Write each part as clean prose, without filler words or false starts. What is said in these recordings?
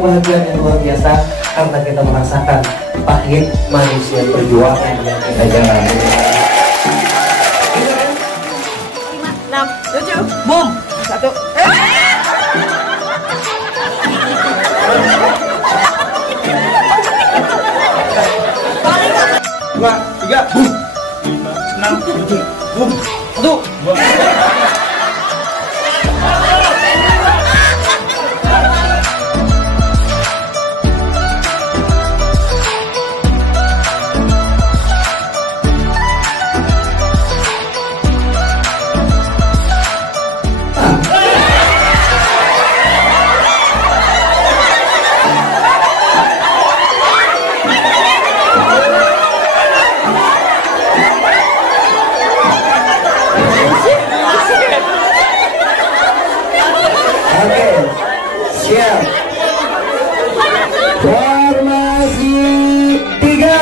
kebahagiaan yang luar biasa karena kita merasakan pahit manisnya perjuangan yang kita jalani. 5, 6, 7, boom, 1, 2, 3, boom. 5, 6, 7, boom. 1. Siap. Formasi 3.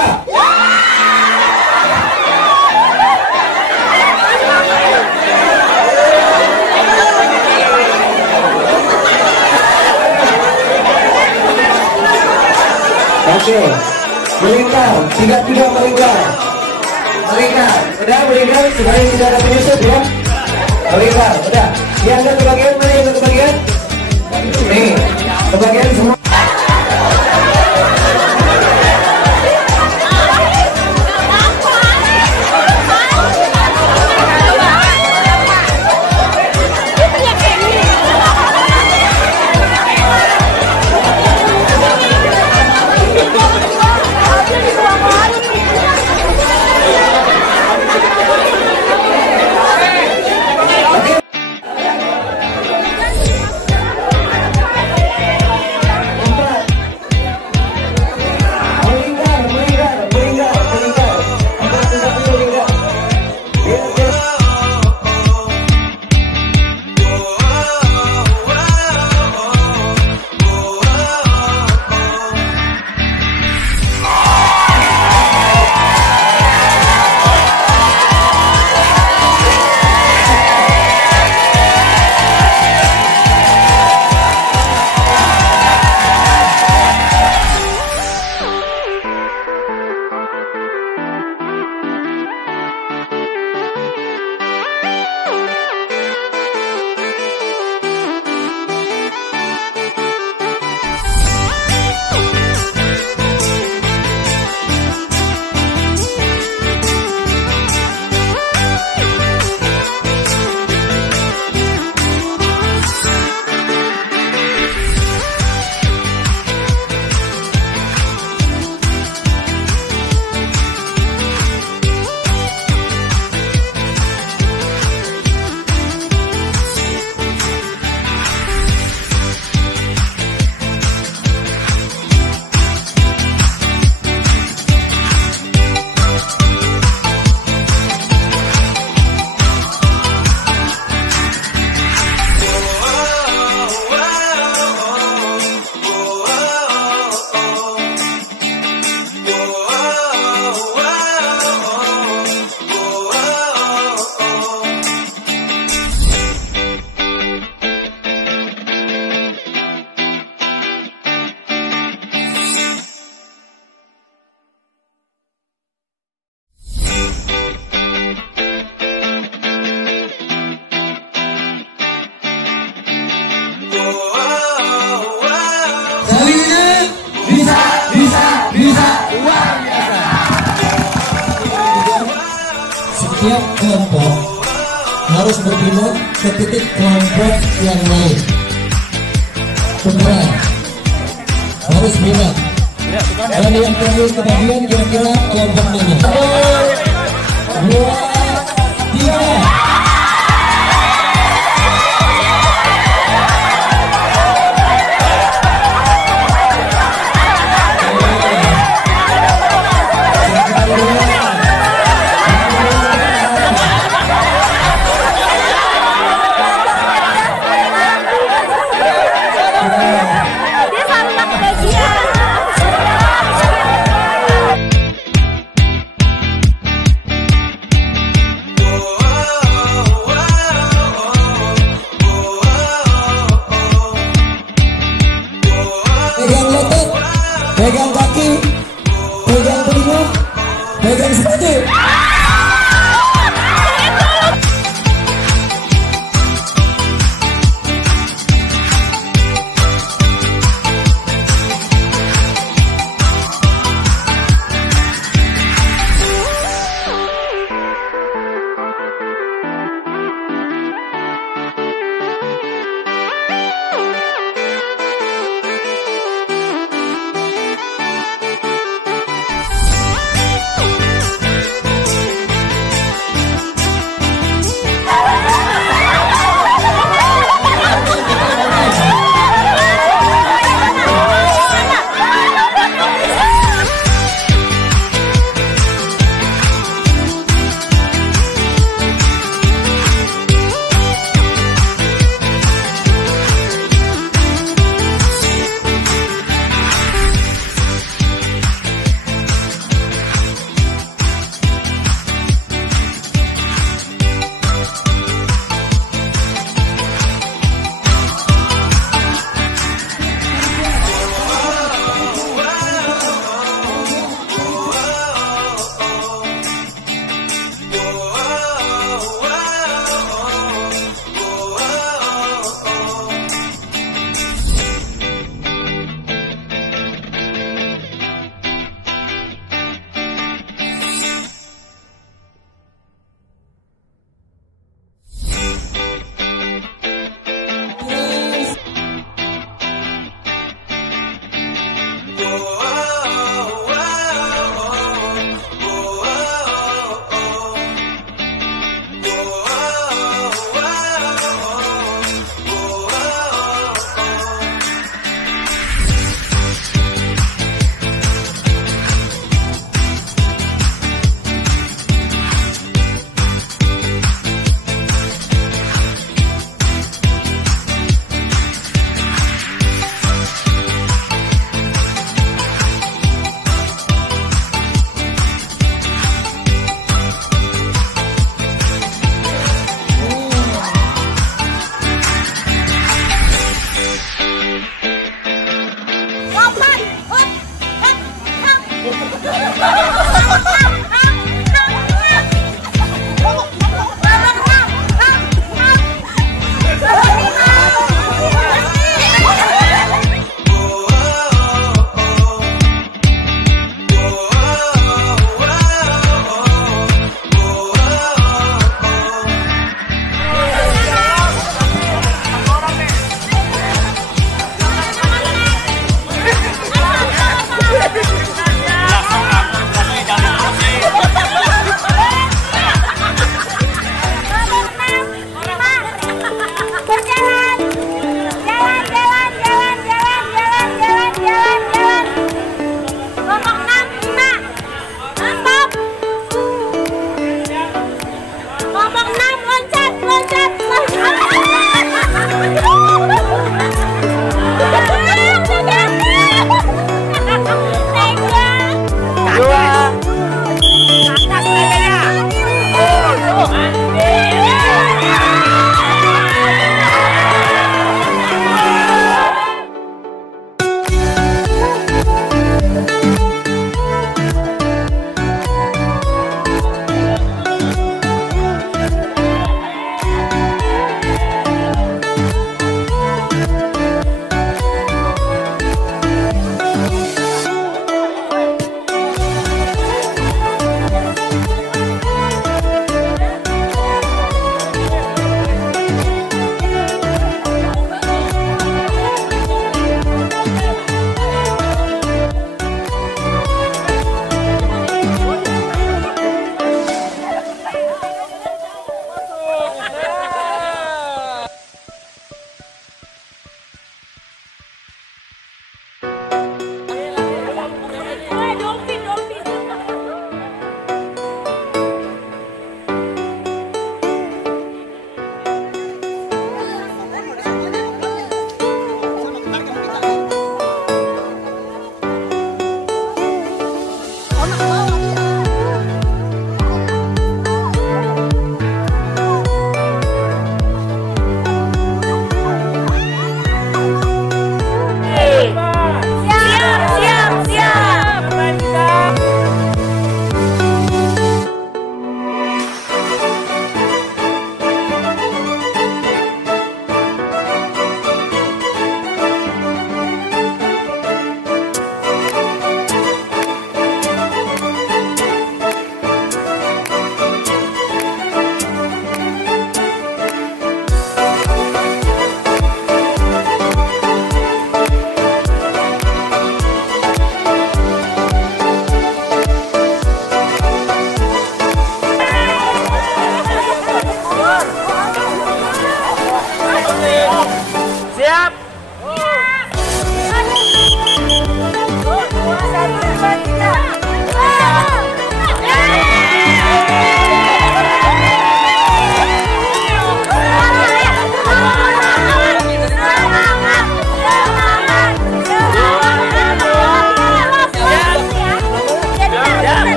Oke, melingkar, 3-3 melingkar. Melingkar, udah melingkar, supaya tidak ada penyusup ya. Melingkar, udah. Yang ke bagian mana, yang ke bagian? Nih, kebagian semua. Setiap kelompok harus berpindah ke titik kelompok yang lain. Beneran harus pindah. Dan yang terakhir kebagian kira-kira kelompok mana? 1, 2, 3. satu.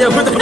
aja, putar.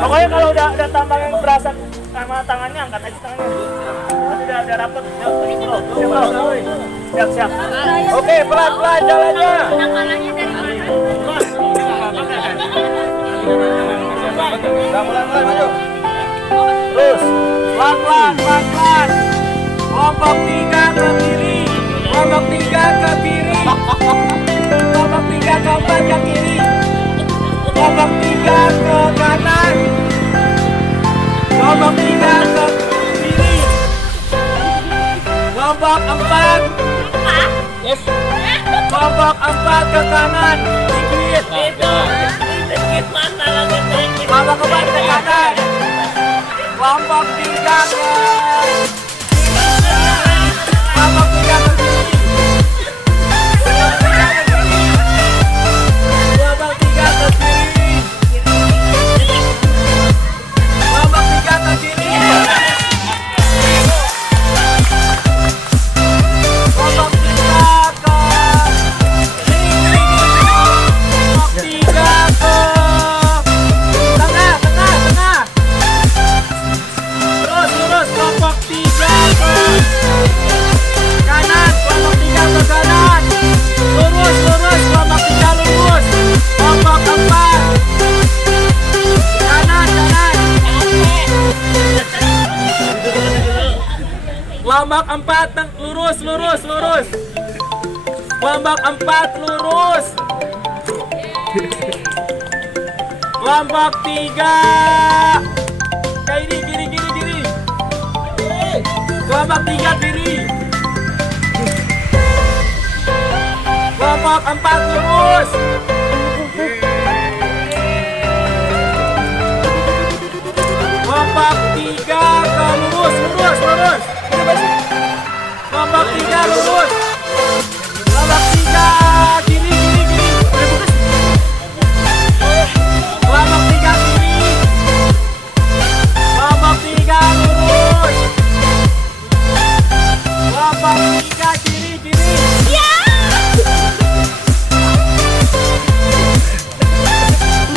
Pokoknya kalau udah tambah yang berasa sama tangannya, angkat aja tangannya. Udah rapet. Siap. Oke, pelan-pelan jalannya. Pelan-pelan maju. Terus, pelan-pelan. Kelompok 3 ke kiri. Kelompok 3 ke kiri. Kelompok 3 ke 4 ke kiri. Kelompok 3 ke kanan. Kelompok 3 ke kiri. Kelompok 4. Yes. Kelompok 4 ke kanan. Dikit. Kelompok 4 ke kanan. Kelompok 3 ke kelompok 3 ke kiri. Kelompok 3 ke kiri. Kelompok 3 ke kiri. Kelompok 3 ke kiri. Kelompok 3 ke tengah. Terus lurus kelompok 3 ke kanan. Kelompok 3 ke kanan. Lurus kelompok 3 lurus. Kelompok 4 kanan. Kelompok 4 lurus. Kelompok 4 lurus. Kelompok 3 kayak ini kiri. Kelompok 3 kiri. Kelompok 4 lurus. Kelompok 3 ke lurus. Kelompok 3 lurus. Kelompok 3 kiri. Kelompok 3 kiri. Kelompok 3 lurus. Kelompok 3 kiri.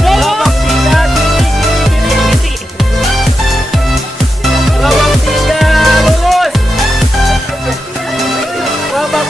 Kelompok 3 kiri. Kelompok 3 lurus. Kelompok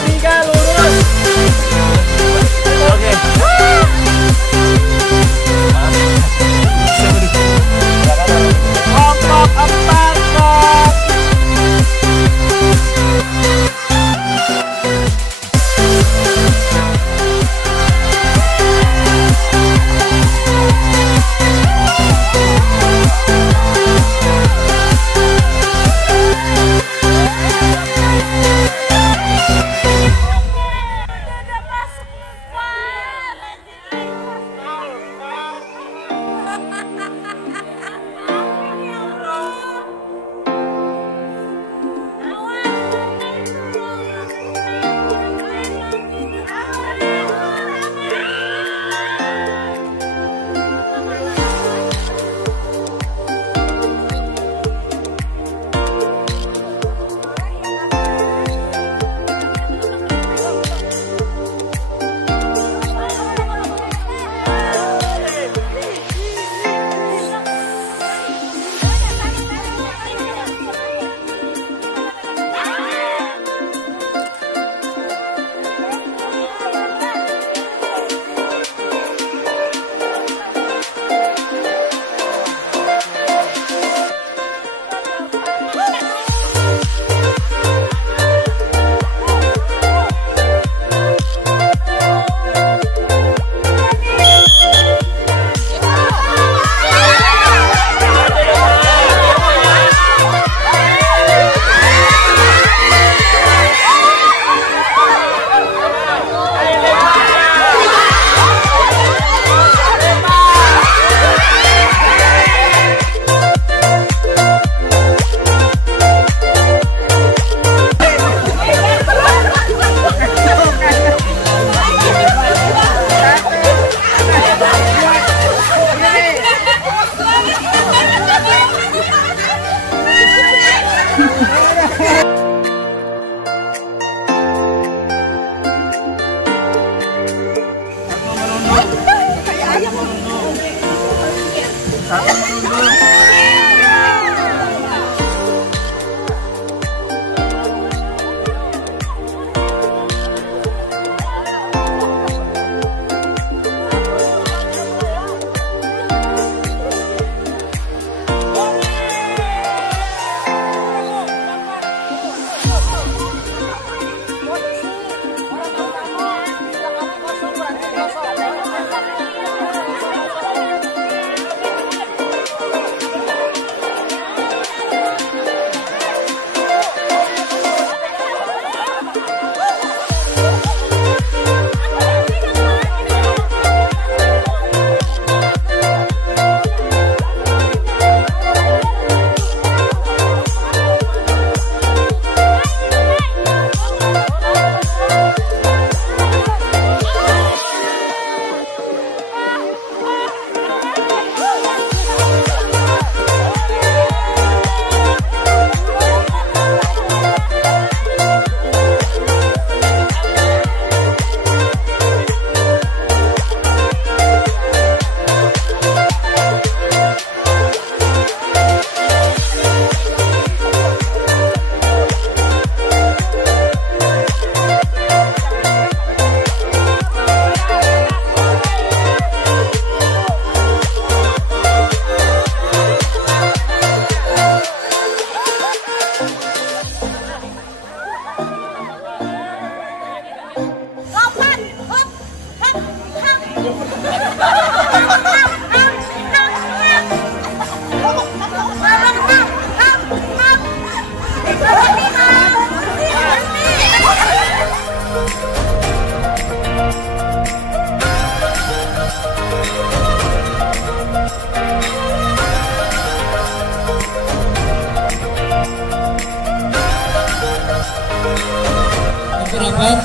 Rapat,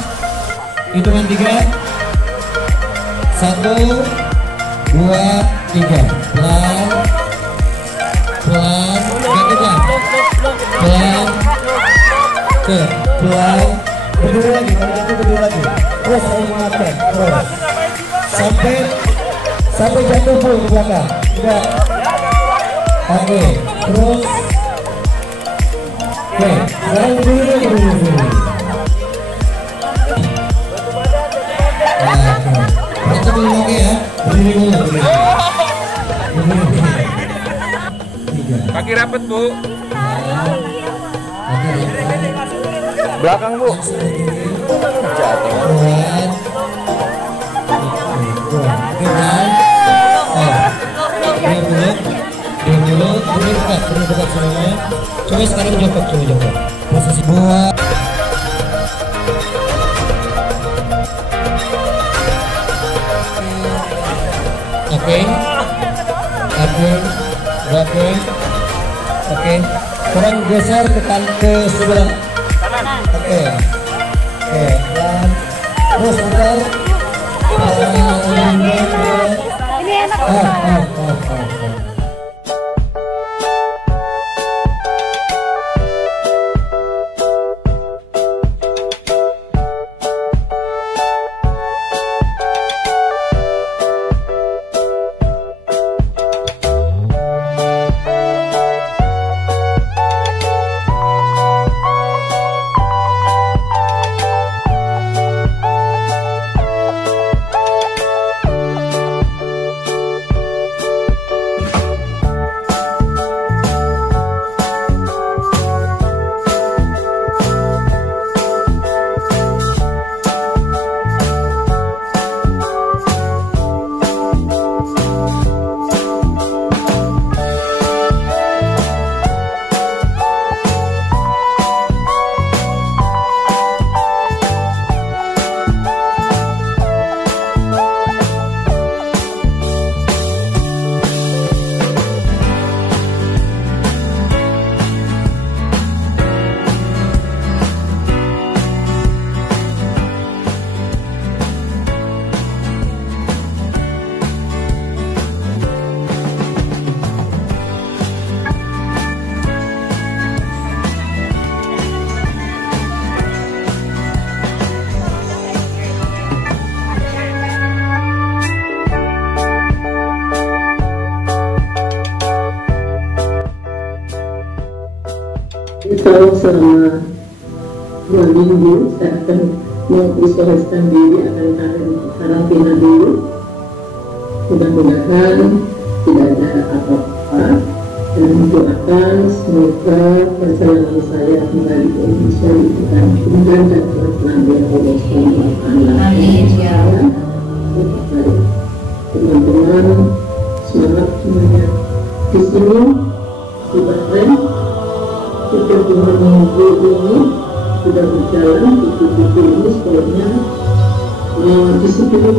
hitungan 3, 1, 2, 3, pelan, pelan, pelan, pelan, pelan, berdua lagi, kalau jatuh berdua lagi, terus saya ingatkan, terus, sampai jatuh full ke belakang, tidak, oke, terus, oke, sekarang berdua. Kita belum oke ya, berdiri dulu. Kaki rapet bu. Belakang bu. Coba sekarang jongkok, posisi buat. Oke, kurang geser ke sebelah. Oke, dan terus putar. Ini enak. Kalau selama 2 minggu saya akan mengisolasikan diri, akan karantina dulu. Mudah-mudahan tidak ada apa-apa, dan doakan semoga perjalanan saya kembali ke Indonesia dimudahkan dan berkenan oleh Allah SWT. Amin ya Allah. Teman-teman, semangat semuanya di sini di Bahrain. Kita cuma minggu ini sudah berjalan, buku-buku ini sebenarnya disiplin.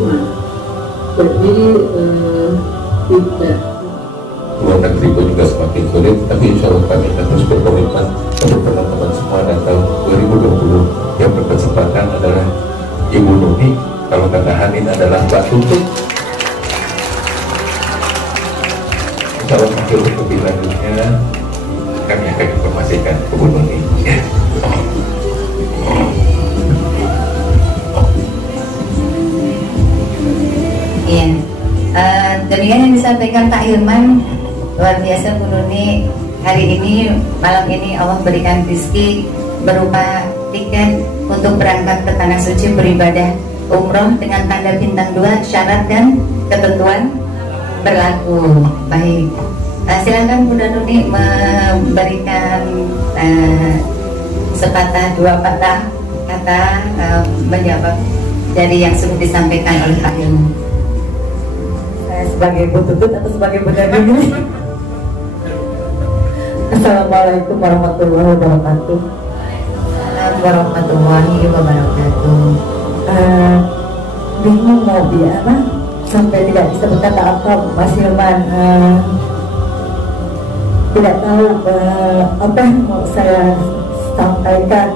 Jadi tidak. Luar negeri pun juga semakin sulit, tapi insya Allah kami akan terus berkomitmen untuk teman-teman semua. Dan tahun 2020 yang berkesempatan adalah Ibu Nuni, kalau kata Hanin adalah Mbak Tuntut. Insya Allah nanti untuk lebih lanjutnya kami akan informasikan ke Bu Nuni. Iya, demikian yang disampaikan Pak Hilman. Luar biasa Bu Nuni, hari ini, malam ini Allah berikan rezeki berupa tiket untuk berangkat ke Tanah Suci beribadah umroh dengan tanda bintang 2, syarat dan ketentuan berlaku. Baik, silakan Bu Nuni memberikan sepatah dua patah kata menjawab dari yang sudah disampaikan oleh Pak Hilman. Saya sebagai Bu Tutut atau sebagai Bu Nuni? Assalamualaikum warahmatullahi wabarakatuh. Warahmatullahi wabarakatuh. Bingung mau apa sampai tidak bisa berkata apa, Mas Hilman. Tidak tahu apa yang mau saya sampaikan.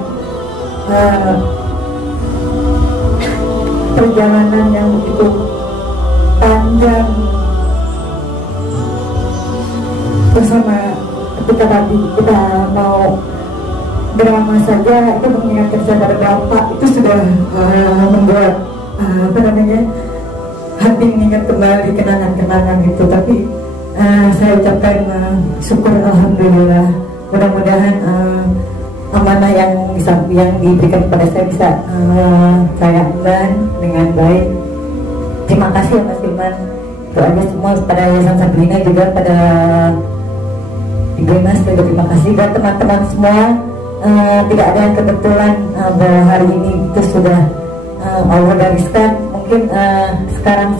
Perjalanan yang begitu panjang bersama ketika tadi kita mau drama saja itu mengingatkan saya pada Bapak, itu sudah membuat hati mengingat kembali kenangan-kenangan itu. Tapi saya ucapkan syukur, alhamdulillah. Mudah-mudahan amanah yang diberikan kepada saya bisa saya emban dengan baik. Terima kasih Mas Hilman. Itu aja semua pada Yayasan Sabrina, juga pada Ibu Mas, terima kasih buat teman-teman semua. Tidak ada yang kebetulan bahwa hari ini itu sudah Allah gariskan. Mungkin sekarang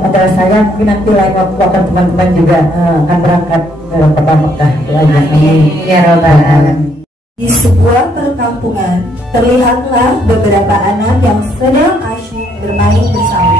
adalah saya, mungkin nanti lain waktu akan teman-teman juga akan berangkat ke Kota Mekah. Amin ya rabbal alamin. Di sebuah perkampungan terlihatlah beberapa anak yang sedang asyik bermain bersama.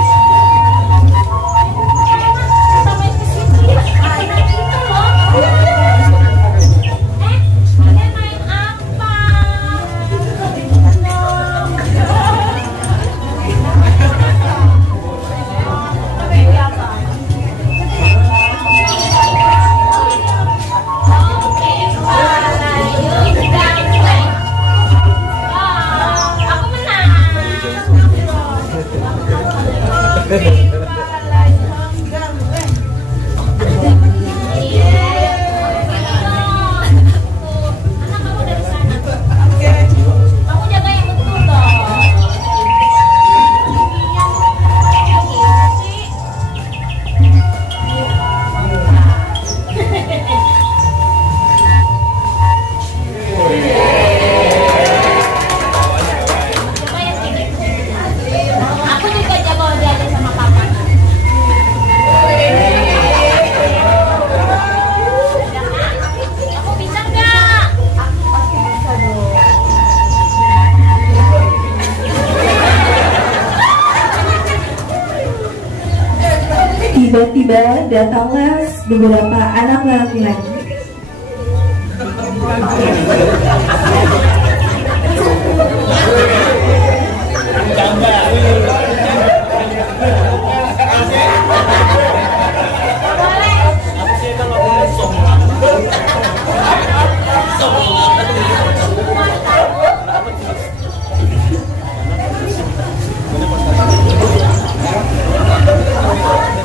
Tiba-tiba datanglah beberapa anak laki-laki.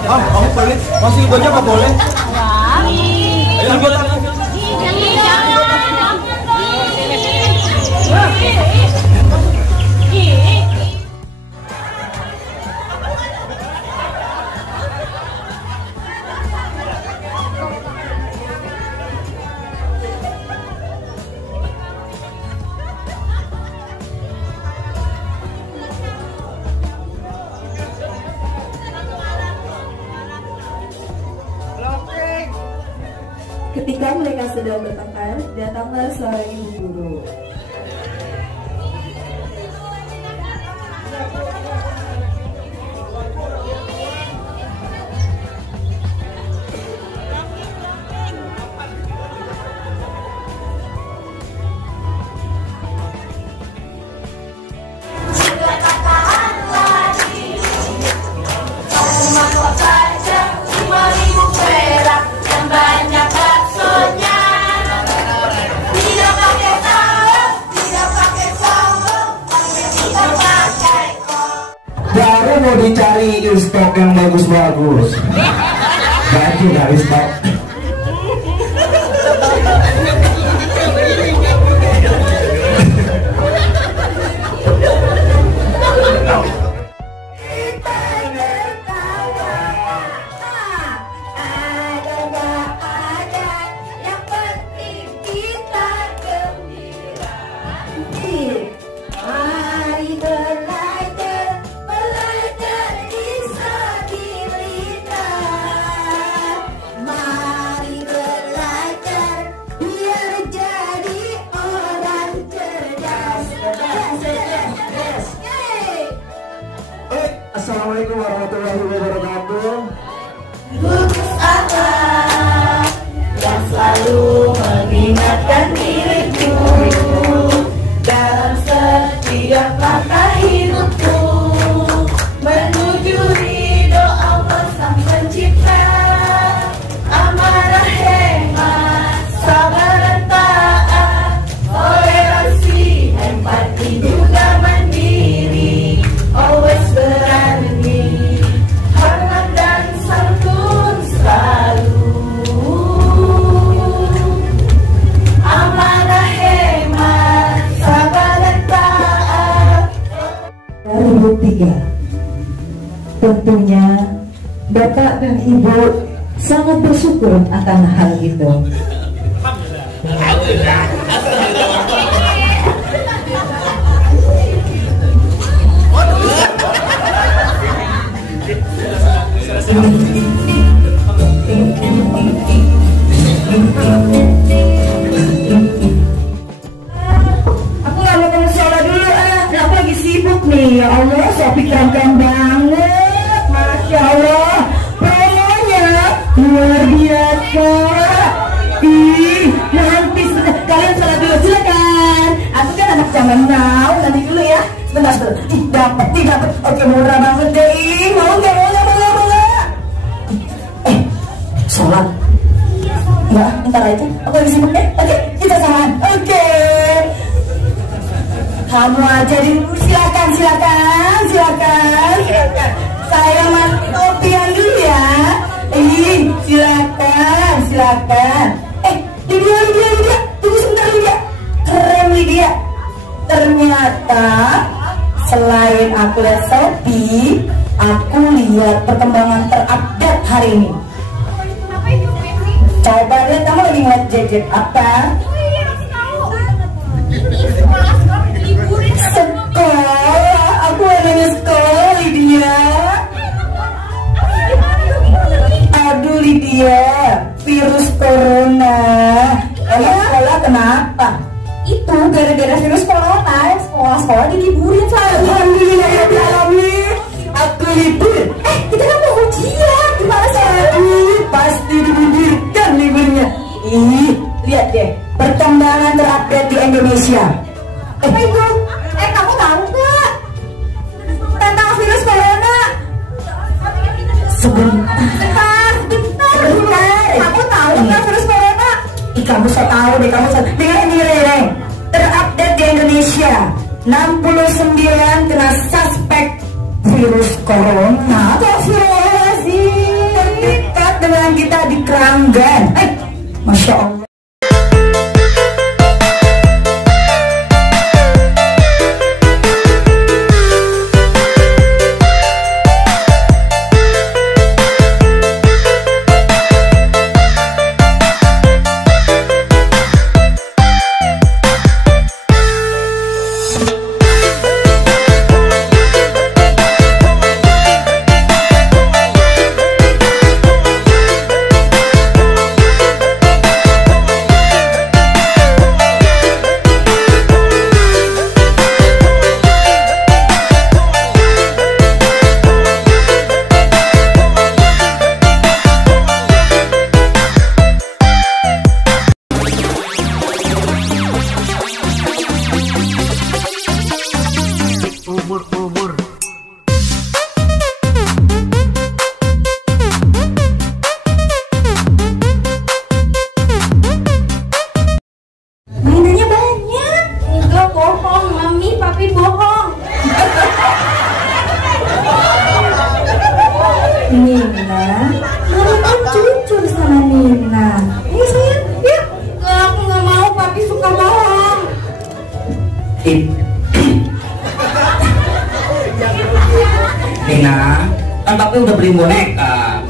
Kamu boleh masih ibu aja, nggak boleh? Ayo buat aku. Ketika mereka sedang bertengkar, datanglah seorang ibu guru. mau dicari stok yang bagus-bagus. Baju dari stok. Assalamualaikum warahmatullahi wabarakatuh. Gugus Allah yang selalu mengingatkan diriku dalam setiap langkah hidupku menuju ridho Allah Sang Pencipta. Amanah hemat, sabar dan taat, toleransi, empati juga mandiri, always berani, hormat dan santun selalu. Amanah hemat, sabar dan taat. 2003. Tentunya Bapak dan Ibu sangat bersyukur akan hal itu. Aku nggak mau sholat dulu, aku lagi sibuk nih. Ya Allah, saya pikirkan banget, masya Allah, promonya luar biasa. Ih, nanti kalian sholat dulu, silakan. Aku kan anak zaman now, nanti dulu ya. Sebentar. Ih, dapat. Oke, murah banget deh. Ih, mau nggak? Sholat. Ya, ntar aja. Aku lagi sibuk deh. Oke, kita sholat. Oke. Kamu aja dulu, silakan. Saya mati kopian dulu ya. Silakan. Lydia, tunggu sebentar Lydia. Keren Lydia. Ternyata selain aku lihat Shopee, aku lihat perkembangan terupdate hari ini. Coba lihat, kamu lagi ngeliat gadget apa? Sekolah, aku lagi sekolah Lydia. Aduh Lydia, virus corona. Sekolah kenapa? Itu gara-gara virus corona, sekolah diliburin saya. Alhamdulillah ya Alamin. Aku libur. Kita kan mau ujian, gimana sih? Pasti diliburkan liburnya. Ih, lihat deh perkembangan terupdate di Indonesia. Apa itu? Kamu tahu nggak tentang virus corona? Sebentar. Kamu tahu nggak virus corona? Kamu so tahu deh, Dengerin. Terupdate di Indonesia, 69 kena suspek virus corona. Dekat dengan kita di Keranggan. Masya Allah. Bohong, mami, papi bohong. Lina, kan papi udah beli boneka.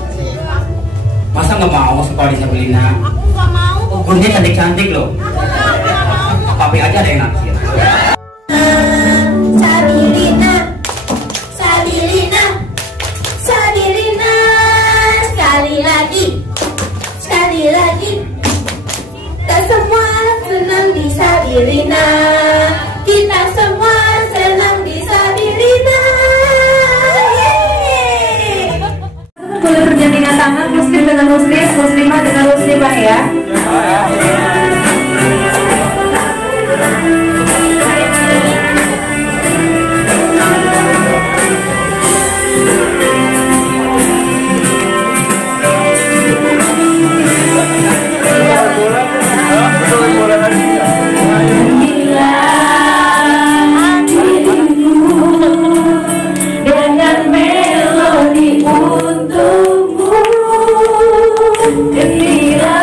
Masa nggak mau sekolah di Sabrina? Aku nggak mau. Gurunya cantik-cantik loh. Papi aja ada yang naksir. Sabilina, Sabilina, Sabilina, sekali lagi, sekali lagi. Kita semua senang di Sabilina, kita semua senang di Sabilina. Boleh bergandengan tangan, muslim dengan muslim, muslimah dengan muslimah ya. Gembira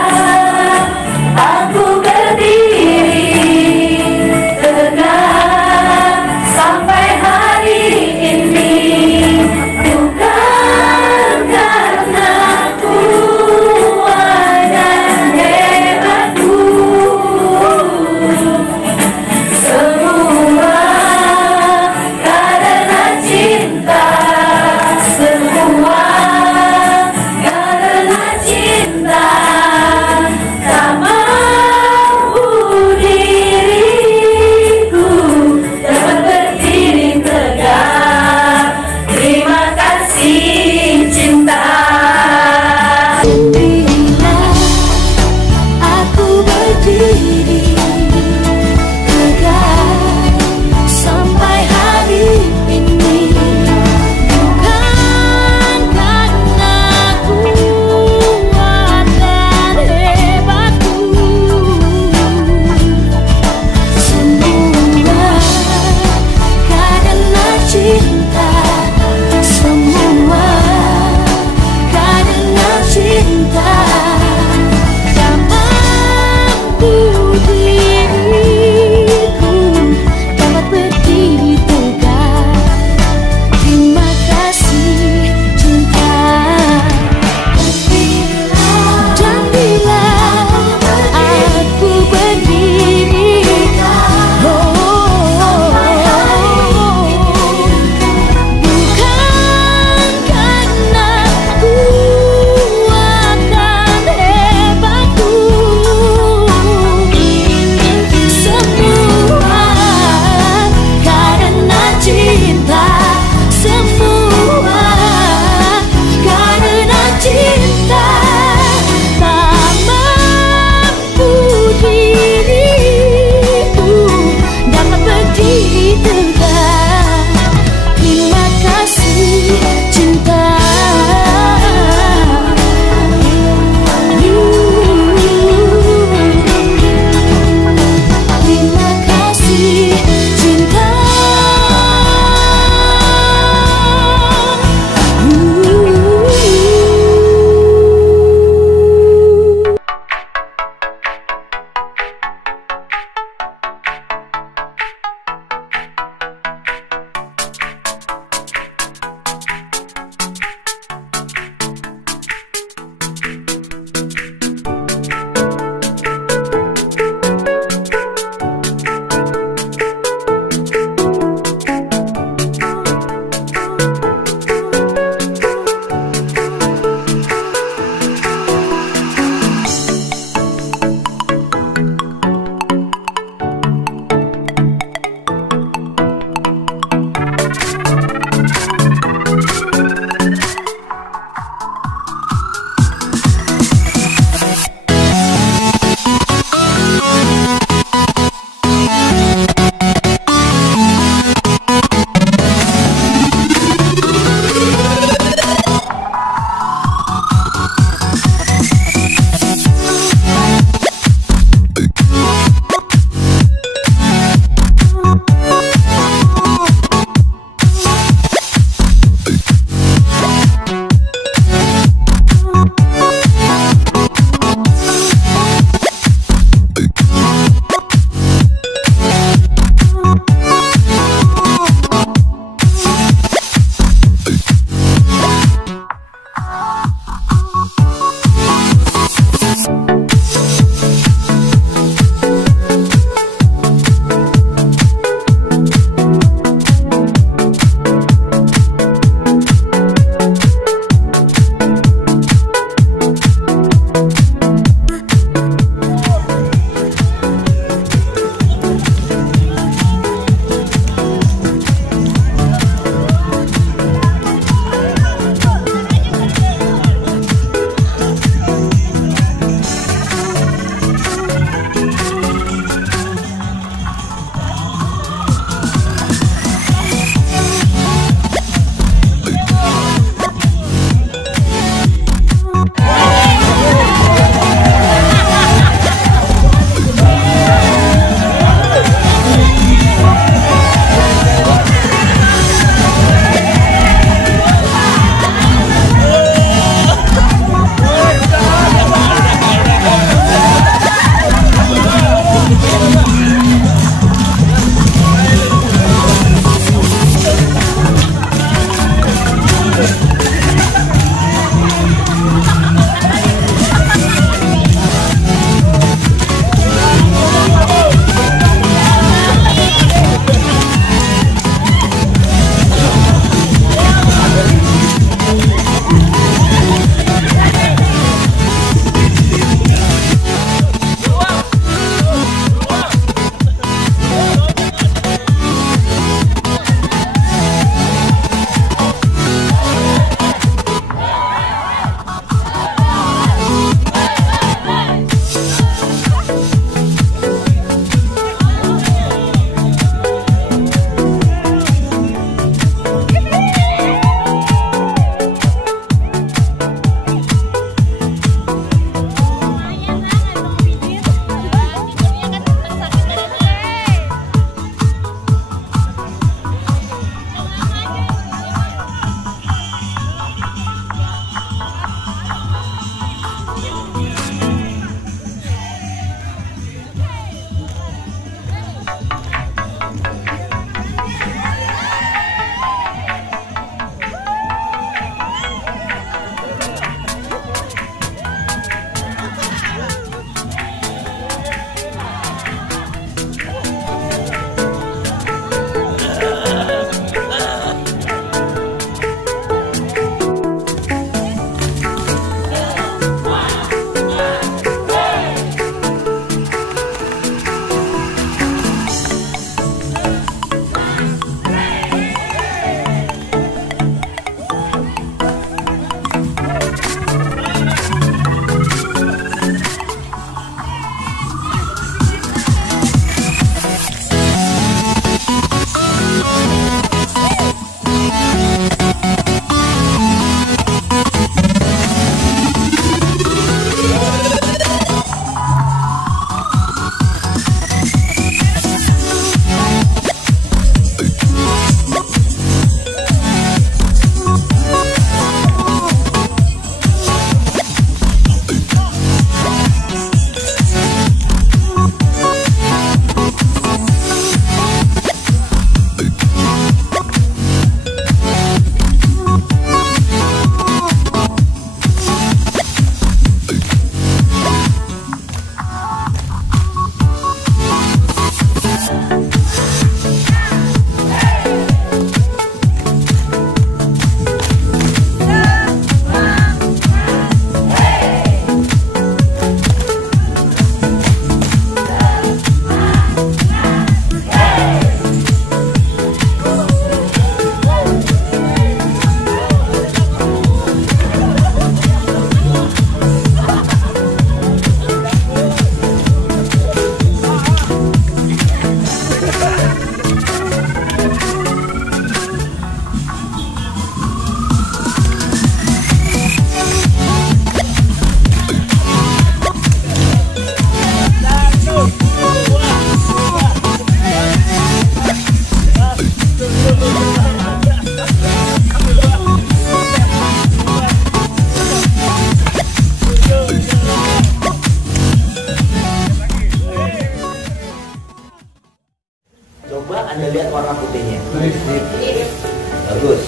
Bagus.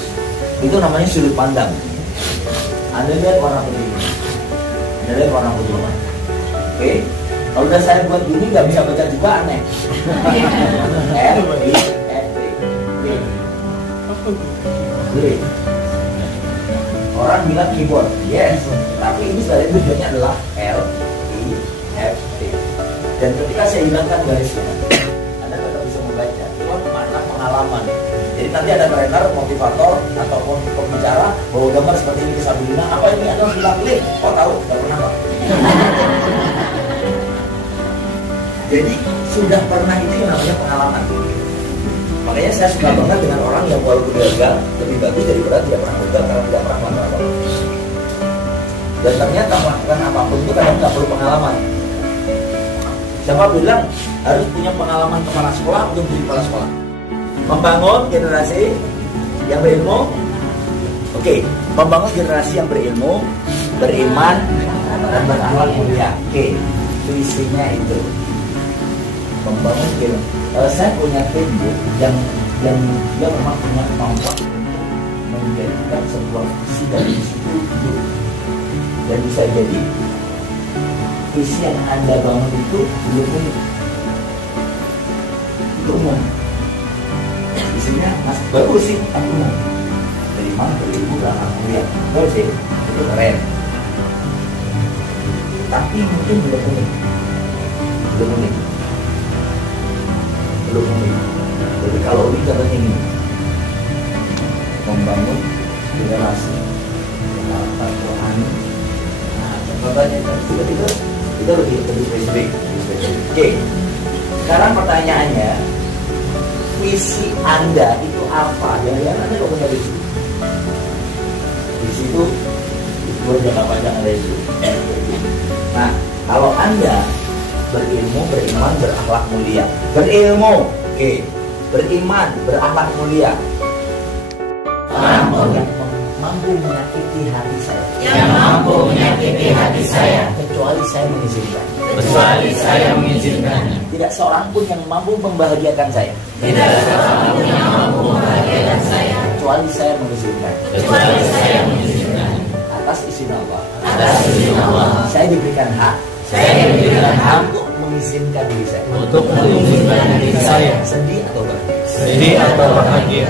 Itu namanya sudut pandang. Anda lihat warna putih. Anda lihat warna putih. Oke. Kalau udah saya buat gini nggak bisa baca juga aneh. Green. Orang bilang keyboard, yes. Tapi ini sebenarnya tujuannya adalah L, I, F, T. Dan ketika saya hilangkan garisnya, Anda tetap bisa membaca. Itu makna pengalaman. Jadi nanti ada trainer, motivator, ataupun pembicara bawa gambar seperti ini ke Sabrina. Apa ini? Anda harus bilang, "Lih, kok tahu? Gak pernah kok." Jadi sudah pernah itu yang namanya pengalaman. Makanya saya suka banget dengan orang yang walaupun gagal lebih bagus daripada tidak pernah gagal karena tidak pernah melakukan apapun. Dan ternyata melakukan apapun itu kadang nggak perlu pengalaman. Siapa bilang harus punya pengalaman kepala sekolah untuk menjadi kepala sekolah? Membangun generasi yang berilmu. Oke, membangun generasi yang berilmu, beriman, dan berakhlak mulia. Oke, visinya itu. Membangun film. Saya punya tim yang dia memang punya kemampuan menjadikan sebuah visi dari situ hidup. Dan bisa jadi visi yang Anda bangun itu belum unik. Itu umum. Visinya mas bagus sih, tapi umum. Beriman, berilmu, berakhlak mulia. Bagus sih, itu keren. Tapi mungkin belum unik. Belum unik. Jadi kalau ini contohnya ini membangun generasi pengharapan rohani. Nah, contohnya itu lebih spesifik. Oke, sekarang pertanyaannya, visi Anda itu apa? Jangan-jangan Anda nggak punya visi. Visi itu buat jangka panjang Anda itu. Nah, kalau Anda berilmu, beriman, berakhlak mulia. Berilmu, oke. Beriman, berakhlak mulia. Yang mampu menyakiti hati saya. Yang mampu menyakiti hati saya. Kecuali saya mengizinkan. Kecuali saya mengizinkan. Tidak seorang pun yang mampu membahagiakan saya. Tidak seorang pun yang mampu membahagiakan saya. Kecuali saya mengizinkan. Kecuali saya mengizinkan. Atas izin Allah. Atas izin Allah. Saya diberikan hak. Saya diberikan hak untuk mengizinkan diri saya. Untuk mengizinkan diri saya. Sedih atau bahagia. Sedih atau bahagia.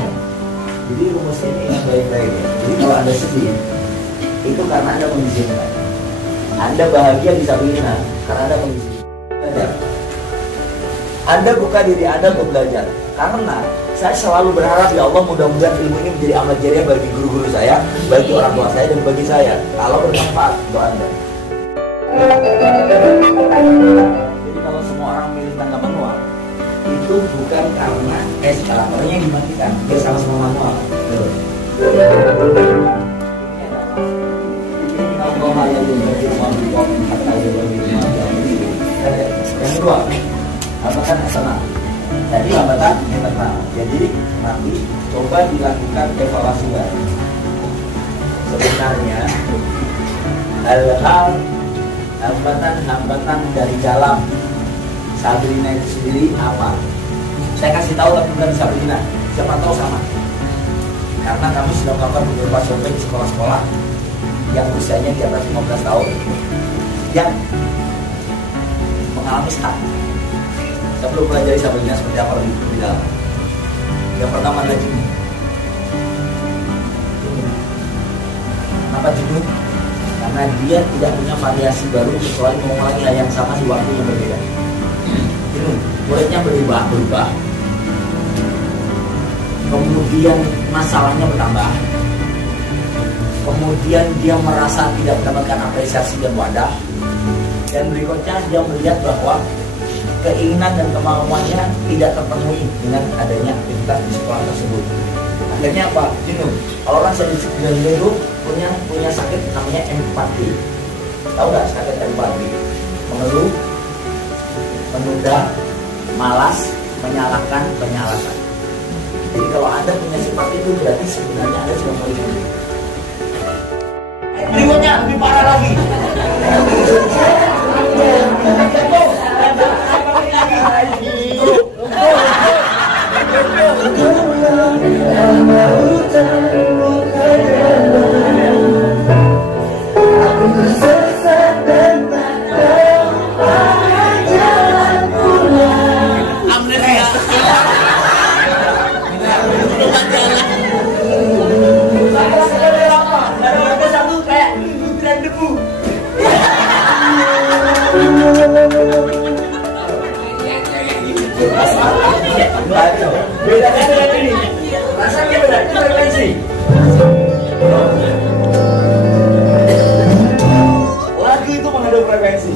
Jadi rumus ini yang baik-baik ya. Jadi kalau Anda sedih, itu karena Anda mengizinkan. Anda bahagia bisa begini karena Anda mengizinkan. Anda buka diri Anda untuk belajar. Karena saya selalu berharap ya Allah mudah-mudahan ilmu ini menjadi amal jariah bagi guru-guru saya, bagi orang tua saya dan bagi saya. Kalau bermanfaat untuk Anda. Jadi kalau semua orang milih tangga manual itu bukan karena skalatornya yang dimatikan, dia sama-sama manual. Yang kedua, hambatan eksternal. Jadi hambatan internal. Jadi nanti coba dilakukan evaluasi baru. Sebenarnya hal-hal hambatan dari dalam Sabrina itu sendiri apa? Saya kasih tahu tapi bukan Sabrina, siapa tahu sama. Karena kami sudah melakukan beberapa survei di sekolah-sekolah yang usianya di atas 15 tahun yang mengalami stuck. Saya belum pelajari Sabrina seperti apa lebih dalam. Yang pertama adalah jenuh. Kenapa jenuh? Karena dia tidak punya variasi baru kecuali mengulangi hal yang sama di waktu yang berbeda. Muridnya berubah, kemudian masalahnya bertambah, kemudian dia merasa tidak mendapatkan apresiasi dan wadah, dan berikutnya dia melihat bahwa keinginan dan kemauannya tidak terpenuhi dengan adanya aktivitas di sekolah tersebut. Akhirnya apa? Jenuh. Kalau orang sedih itu punya sakit namanya empati. Tahu nggak sakit empati? Mengeluh, menunda, malas, menyalahkan, penyalahkan. Jadi kalau Anda punya sifat itu berarti sebenarnya Anda sudah mulai jenuh. Berikutnya lebih parah lagi. itu frekuensi. Lagu itu mengandung frekuensi.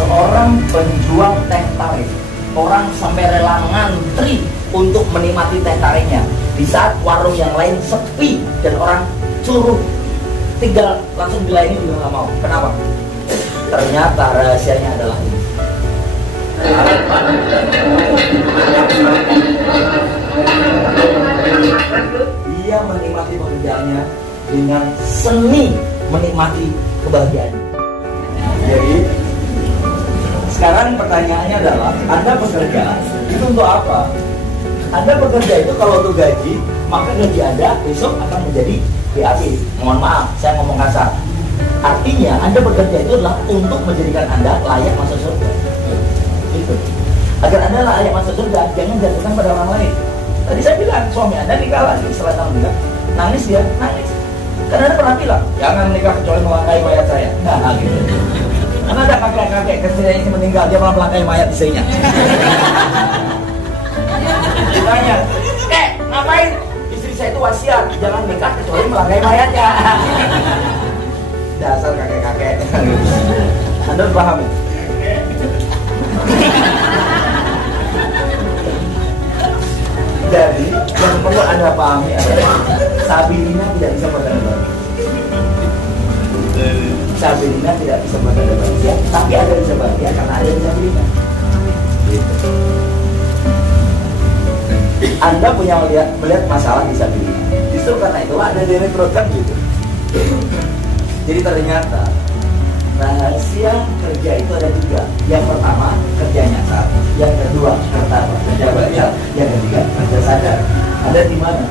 Seorang penjual teh tarik, orang sampai rela ngantri untuk menikmati teh tariknya di saat warung yang lain sepi dan orang curug, tinggal langsung dilayani juga nggak mau. Kenapa? Ternyata rahasianya adalah ini. Dia menikmati pekerjaannya dengan seni menikmati kebahagiaannya. Jadi sekarang pertanyaannya adalah, Anda bekerja itu untuk apa? Anda bekerja itu kalau untuk gaji, maka gaji Anda besok akan menjadi BAT. Mohon maaf, saya ngomong kasar. Artinya Anda bekerja itu adalah untuk menjadikan Anda layak masuk surga. Itu. Agar Anda layak masuk surga, jangan jatuhkan pada orang lain. Tadi saya bilang, suami Anda nikah lagi setelah 6 bulan, nangis dia, nangis. Karena Anda pernah bilang, jangan menikah kecuali melangkai mayat saya. Nah, gitu. Karena ada kakek-kakek ketika ini meninggal, dia malah melangkai mayat istrinya. Ditanya, ngapain? Istri saya itu wasiat, jangan nikah kecuali melangkai mayatnya. Dasar kakek-kakek. Anda paham? Jadi, yang perlu Anda pahami adalah Sabirina tidak bisa bertanda bahagia. Sabirina tidak bisa bertanda bahagia, tapi ada bisa bahagia karena ada Sabirina. Gitu. Anda punya melihat masalah di Sabirina. Justru karena itulah ada di rekrutkan gitu. Jadi ternyata rahasia kerja itu ada 3. Yang pertama, kerja nyasar. Yang kedua, kerja baca. Yang ketiga, kerja sadar. Ada di mana?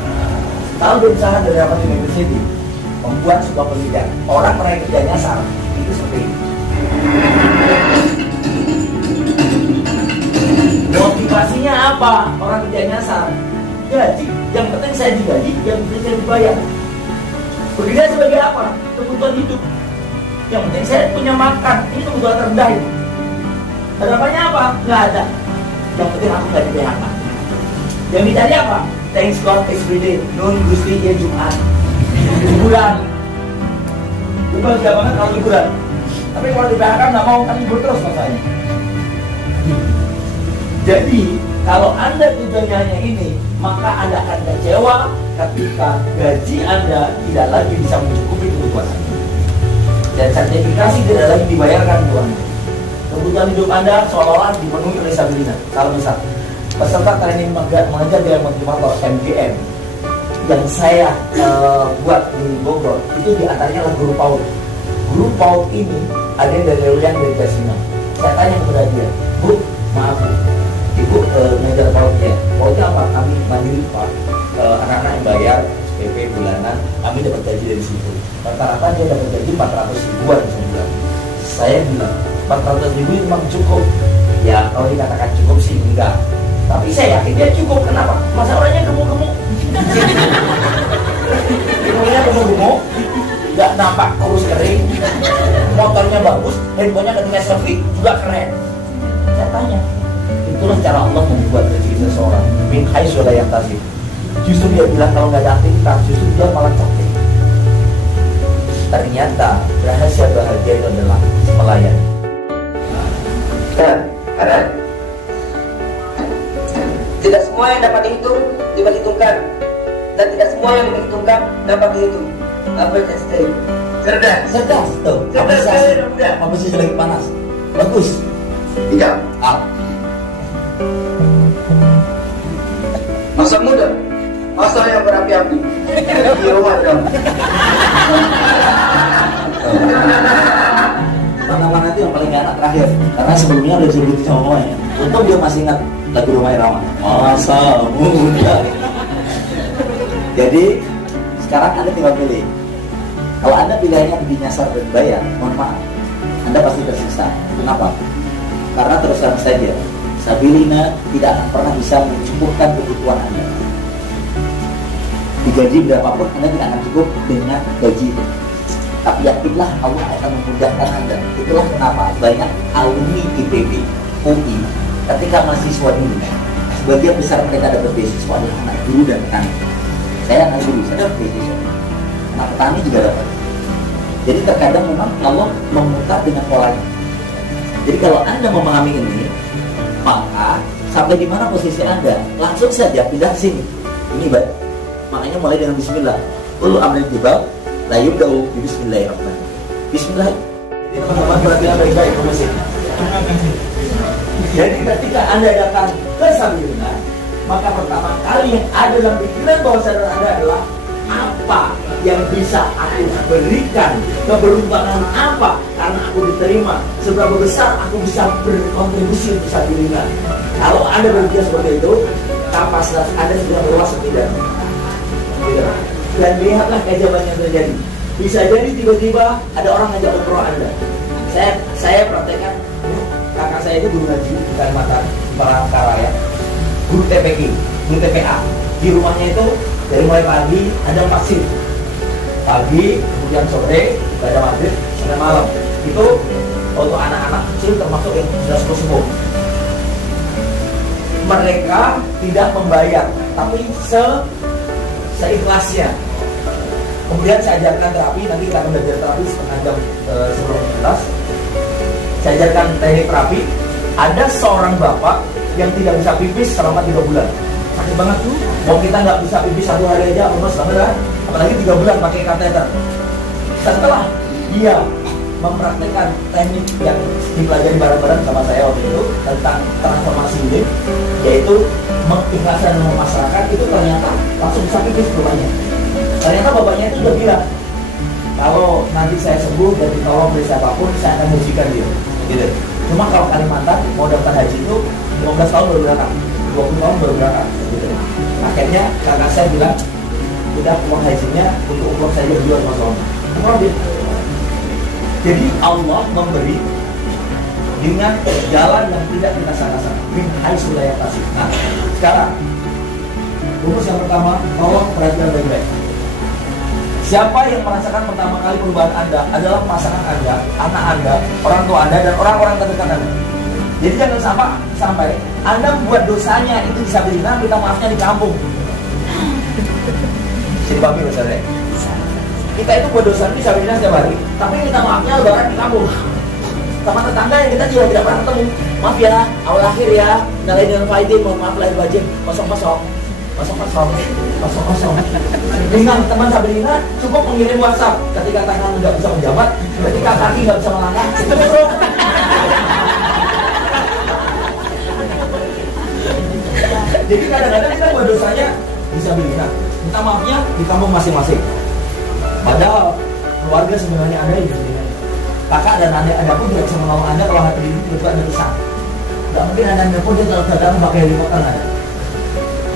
Kalau berusaha dari Harvard University membuat sebuah penelitian, orang meraih kerja nyasar itu seperti ini. Motivasinya apa? Orang kerja nyasar gaji. Yang penting saya digaji, yang penting saya dibayar. Bekerja sebagai apa? Kebutuhan hidup. Yang penting saya punya makan, ini kebutuhan terendah itu. Harapannya apa? Nggak ada. Yang penting aku nggak di PHK. Yang dicari apa? Thanks God everyday. Nun Gusti ya Jumat. Liburan. Bukan tidak banget kalau liburan. Tapi kalau di PHK nggak mau, kan libur terus rasanya. Jadi kalau Anda tujuannya hanya ini, maka Anda akan kecewa ketika gaji Anda tidak lagi bisa mencukupi kebutuhan Anda. Dan sertifikasi tidak lagi dibayarkan buat kebutuhan hidup Anda seolah-olah dipenuhi oleh Sabirina. Kalau misal peserta training mengajar dengan motivator MGM yang saya buat di Bogor itu diantaranya adalah guru PAUD. Guru PAUD ini ada yang dari Leulian dari Jasina. Saya tanya kepada dia, Bu, maaf Bu, Ibu mengajar PAUD ya? PAUDnya apa? Kami mandiri Pak, anak-anak yang bayar PP bulanan, kami dapat gaji dari situ. Rata-rata dia dapat gaji 400 ribuan sebulan. Saya bilang 400 ribu itu memang cukup. Ya kalau dikatakan cukup sih enggak, tapi saya yakin dia cukup. Kenapa? Masa orangnya gemuk-gemuk, orangnya gemuk-gemuk, nggak nampak kurus kering, motornya bagus, handphonenya ketika selfie juga keren. Saya tanya, itulah cara Allah membuat rezeki seseorang. Min haitsu la yahtasib. Justru dia bilang kalau nggak ada aktivitas, justru dia malah capek. Ternyata rahasia bahagia itu adalah melayani. diperhitungkan, dan tidak semua yang diperhitungkan dapat dihitung. Albert Einstein. Cerdas. Cerdas tuh. Posisi lagi panas. Bagus. Tidak. Masa muda, masa yang berapi-api di rumah dong. Mana itu yang paling enak terakhir, karena sebelumnya udah disebutin sama mamanya. Untung dia masih ingat lagu Rhoma Irama. Masa muda. Jadi sekarang Anda tinggal pilih. Kalau Anda pilihannya dinyasar dan bayar, mohon maaf, Anda pasti tersiksa. Kenapa? Karena terus terang saja, Sabilina tidak akan pernah bisa mencukupkan kebutuhan Anda. Digaji berapapun, Anda tidak akan cukup dengan gaji itu. Tapi yakinlah Allah akan memudahkan Anda. Itulah kenapa banyak alumni IPB, UI, ketika mahasiswa dulu, sebagian besar mereka dapat beasiswa adalah anak guru dan petani. Saya anak guru, saya dapat beasiswa. Anak petani juga dapat. Jadi terkadang memang Allah memutar dengan polanya. Jadi kalau Anda memahami ini, maka sampai di mana posisi Anda, langsung saja pindah ke sini. Ini baik. Makanya mulai dengan Bismillah. Ulu amril jibal, la yubda'u bi bismillahirrahmanirrahim. Bismillah. Jadi teman-teman perhatian baik-baik ke mesin. Jadi ketika Anda datang ke Sabilina, maka pertama kali yang ada dalam pikiran bawah sadar Anda adalah apa yang bisa aku berikan, keberuntungan apa karena aku diterima, seberapa besar aku bisa berkontribusi untuk Sabilina. Kalau Anda berpikir seperti itu, kapasitas Anda sudah meluas tidak? Dan lihatlah keajaiban yang terjadi. Bisa jadi tiba-tiba ada orang ngajak umroh Anda. Saya praktekkan, kakak saya itu guru ngaji di Kalimantan, di Palangkaraya, guru TPK, guru TPA. Di rumahnya itu dari mulai pagi ada 4 shift. Pagi, kemudian sore, pada maghrib, sampai malam. Itu untuk anak-anak kecil termasuk yang sudah sepuh. Mereka tidak membayar, tapi seikhlasnya. Kemudian saya ajarkan terapi, nanti kita akan belajar terapi setengah jam sebelum kelas. Saya ajarkan teknik terapi. Ada seorang bapak yang tidak bisa pipis selama 3 bulan. Sakit banget tuh. Mau kita nggak bisa pipis 1 hari aja, lemes banget kan? Apalagi 3 bulan pakai kateter. Setelah dia mempraktekkan teknik yang dipelajari bareng-bareng sama saya waktu itu tentang transformasi hidup, yaitu mengikhlaskan dan memasrahkan, itu ternyata langsung bisa pipis rumahnya. Ternyata bapaknya itu udah bilang, kalau nanti saya sembuh dan ditolong dari siapapun, saya akan musikkan dia. Gitu. Cuma kalau Kalimantan mau daftar haji itu 15 tahun baru berangkat, 20 tahun baru berangkat. Gitu. Akhirnya kakak saya bilang, udah uang hajinya untuk umroh saja berdua sama suami. Umroh dia. Jadi Allah memberi dengan jalan yang tidak kita sangka-sangka. Min haitsu la yahtasib. Nah, sekarang rumus yang pertama, tolong perhatikan baik-baik. Siapa yang merasakan pertama kali perubahan Anda adalah pasangan Anda, anak Anda, orang tua Anda, dan orang-orang terdekat Anda. Jadi jangan sampai Anda buat dosanya itu di Sabilina, minta maafnya di kampung. Jadi babi dosanya. Kita itu buat dosa di Sabilina setiap hari, tapi minta maafnya lebaran di kampung. Sama tetangga yang kita juga tidak pernah ketemu. Maaf ya, awal akhir ya, nalain dengan fighting, mohon maaf lahir batin, kosong-kosong. Dengan teman Sabilina cukup mengirim WhatsApp ketika tangan nggak bisa menjabat, ketika kaki nggak bisa melangkah. Jadi kadang-kadang kita buat dosanya di Sabilina, minta maafnya di kampung masing-masing. Padahal keluarga sebenarnya ada di Sabilina. Kakak dan adik Anda pun tidak bisa menolong Anda kalau hati ini tiba-tiba Anda pisah. Gak mungkin Anda pun dia datang pakai helikopter Anda.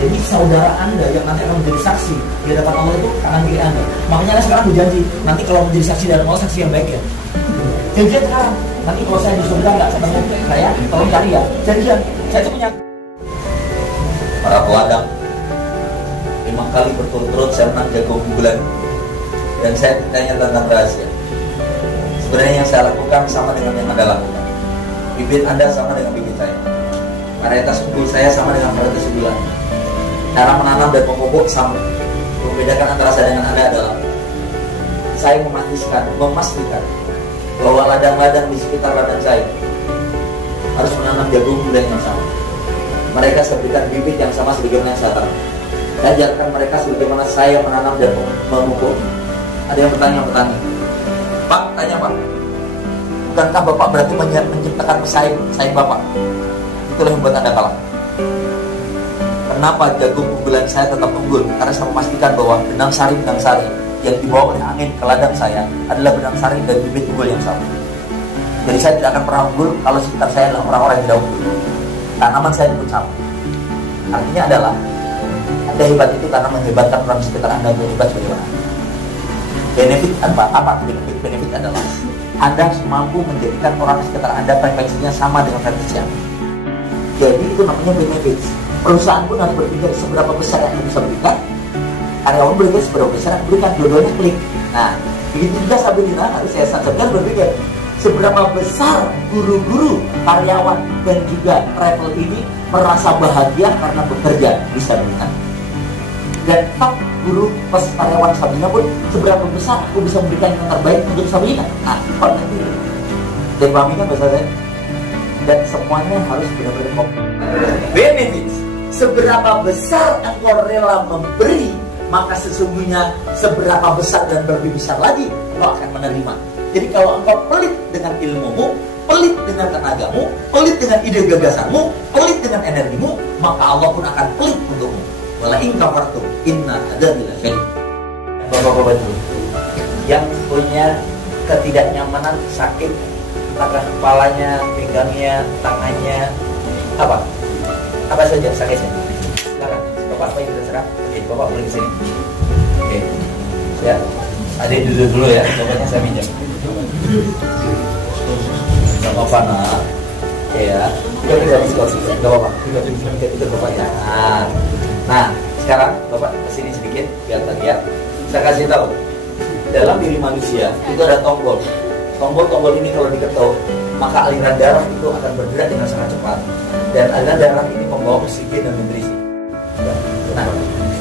Jadi saudara Anda yang nanti akan menjadi saksi di hadapan Allah itu akan kiri Anda. Makanya Anda sekarang berjanji, nanti kalau menjadi saksi dalam Allah, saksi yang baik ya. Janjian sekarang, nanti kalau saya di surga nggak ketemu saya, tolong cari ya. Janjian, saya itu punya. Para peladang, 5 kali berturut-turut saya menang jago bulan. Dan saya bertanya tentang rahasia. Sebenarnya yang saya lakukan sama dengan yang Anda lakukan. Bibit Anda sama dengan bibit saya. Varietas unggul saya sama dengan varietas unggulan. Cara menanam dan memupuk sama. Membedakan antara saya dengan Anda adalah saya memastikan bahwa ladang-ladang di sekitar ladang saya harus menanam jagung bulan yang sama. Mereka saya berikan bibit yang sama sebagaimana yang saya tanam. Saya ajarkan mereka sebagaimana saya menanam dan memupuk. Ada yang bertanya, Pak, tanya Pak, bukankah Bapak berarti menciptakan pesaing Bapak? Itulah yang membuat Anda kalah. Kenapa jagung unggulan saya tetap unggul? Karena saya memastikan bahwa benang sari yang dibawa oleh angin ke ladang saya adalah benang sari dan bibit unggul yang sama. Jadi saya tidak akan pernah unggul kalau sekitar saya adalah orang-orang yang tidak unggul. Tanaman saya pun sama. Artinya adalah Anda hebat itu karena menghebatkan orang sekitar Anda untuk hebat bagaimana. Benefit apa benefit adalah Anda mampu menjadikan orang sekitar Anda frekuensinya sama dengan frekuensi Anda. Jadi itu namanya benefit. Perusahaan pun harus berpikir seberapa besar yang bisa berikan, karyawan berpikir seberapa besar yang berikan, dua-duanya klik. Nah, begitu juga Sabrina harus saya sadar berpikir seberapa besar guru-guru, karyawan dan juga travel ini merasa bahagia karena bekerja di Sabrina. Dan top guru plus karyawan Sabrina pun seberapa besar aku bisa memberikan yang terbaik untuk Sabrina. Nah, konsep ini dipahami kan bahasa saya? Dan semuanya harus benar-benar kompak. Benefits. Seberapa besar engkau rela memberi, maka sesungguhnya seberapa besar dan lebih besar lagi engkau akan menerima. Jadi kalau engkau pelit dengan ilmumu, pelit dengan tenagamu, pelit dengan ide gagasanmu, pelit dengan energimu, maka Allah pun akan pelit untukmu. Wala in kafartum inna adabil khair. Bapak-bapak itu yang punya ketidaknyamanan, sakit, entah kepalanya, pinggangnya, tangannya, apa saja sakitnya. Silakan, Bapak apa yang terserah. Oke, Bapak boleh kesini. Oke, ya, adik duduk dulu ya. Bapaknya saya minjam. Gak apa-apa nak. Ya, kita diskusi. Gak apa-apa. Kita bapaknya. Nah, sekarang Bapak kesini sedikit biar terlihat. Saya kasih tahu, dalam diri manusia itu ada tombol. Tombol-tombol ini kalau diketuk, maka aliran darah itu akan bergerak dengan sangat cepat. Dan aliran darah ini membawa oksigen dan nutrisi. Nah,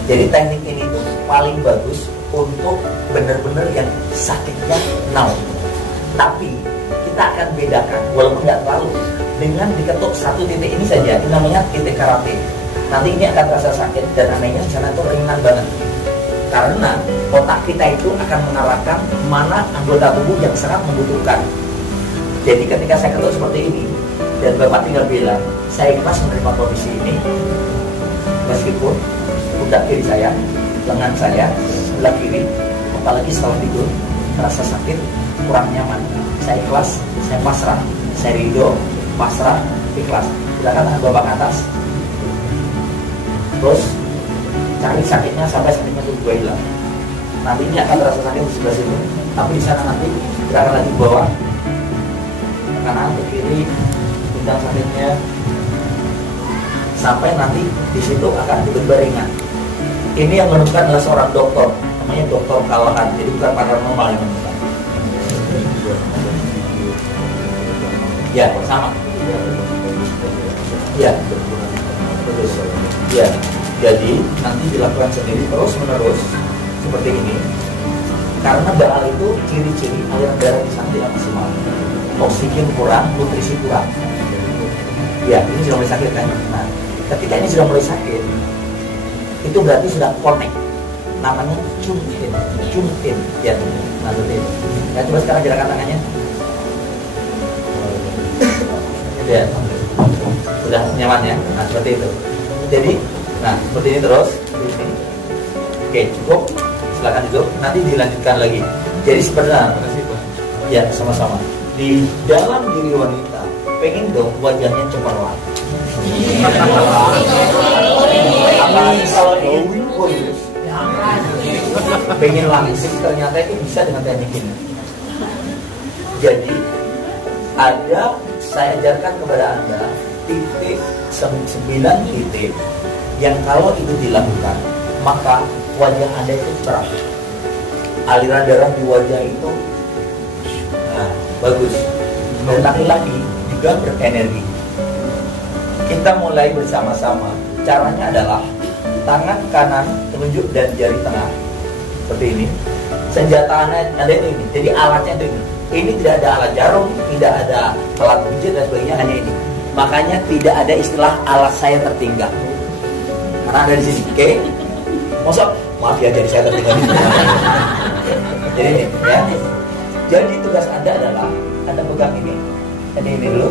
jadi teknik ini itu paling bagus untuk benar-benar yang sakitnya now. Tapi kita akan bedakan, walaupun nggak terlalu, dengan diketuk satu titik ini saja. Ini namanya titik karate. Nanti ini akan terasa sakit dan anehnya di sana itu ringan banget. Karena otak kita itu akan mengarahkan mana anggota tubuh yang sangat membutuhkan. Jadi ketika saya ketuk seperti ini dan Bapak tinggal bilang, saya ikhlas menerima kondisi ini, meskipun pundak kiri saya, lengan saya, sebelah kiri, apalagi setelah tidur, terasa sakit, kurang nyaman. Saya ikhlas, saya pasrah, saya ridho, pasrah, ikhlas. Silakan tangan Bapak ke atas. Terus cari sakitnya sampai sakitnya itu gue hilang. Nanti ini akan terasa sakit di sebelah sini, tapi di sana nanti gerakan lagi ke bawah, ke kanan, ke kiri, pinggang sakitnya, sampai nanti di situ akan tiba-tiba ringan. Ini yang menentukan adalah seorang dokter, namanya Dokter Kawahan, jadi bukan paranormal yang menentukan. Ya, sama. Ya, terus. Ya. Jadi nanti dilakukan sendiri terus menerus seperti ini. Karena baal itu ciri-ciri aliran darah di sana tidak maksimal, oksigen kurang, nutrisi kurang. Ya, ini sudah mulai sakit kan? Nah, ketika ini sudah mulai sakit, itu berarti sudah connect. Namanya cuntin. Ya, nah seperti itu. Nah, coba sekarang gerakan tangannya. Ya, sudah nyaman ya. Nah, seperti itu. Jadi nah, seperti ini terus. Oke, cukup. Silakan duduk. Nanti dilanjutkan lagi. Jadi sebenarnya, ya sama-sama. Di dalam diri wanita, pengen dong wajahnya cemerlang. Apalagi kalau ingin kurus, pengen langsing, ternyata itu bisa dengan teknik ini. Jadi saya ajarkan kepada Anda titik 9 titik yang kalau itu dilakukan, maka wajah Anda itu cerah. Aliran darah di wajah itu bagus. Dan laki-laki juga berenergi. Kita mulai bersama-sama. Caranya adalah tangan kanan telunjuk dan jari tengah seperti ini. Senjata Anda itu ini. Jadi alatnya itu ini. Ini tidak ada alat jarum, tidak ada alat pijat dan sebagainya, hanya ini. Makanya tidak ada istilah alat saya tertinggal. Karena ada di sini, oke? Masa maaf ya jadi saya tertinggal di rumah. Jadi ini ya. Jadi tugas Anda adalah Anda pegang ini. Ini dulu.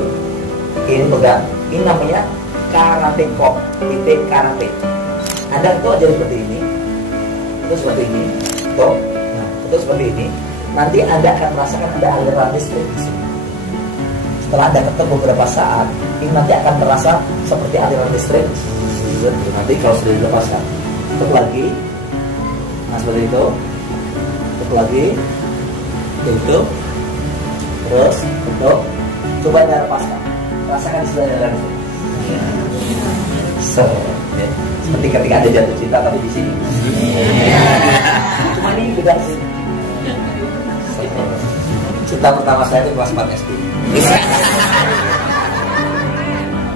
Ini pegang. Ini namanya karate chop, titik karate. Anda tuh aja seperti ini. Itu seperti ini. Tuh. Nah, itu seperti ini. Nanti Anda akan merasakan ada aliran listrik di sini. Setelah Anda ketemu beberapa saat, ini nanti akan terasa seperti aliran listrik. Nanti kalau sudah dilepaskan, untuk lagi, nah seperti itu, untuk lagi, itu, terus, untuk, coba Anda lepaskan, rasakan sudah aliran listrik. Ya. Seperti ketika Anda jatuh cinta tapi di sini. Cuma ini beda sih. Cinta pertama saya itu kelas 4 SD.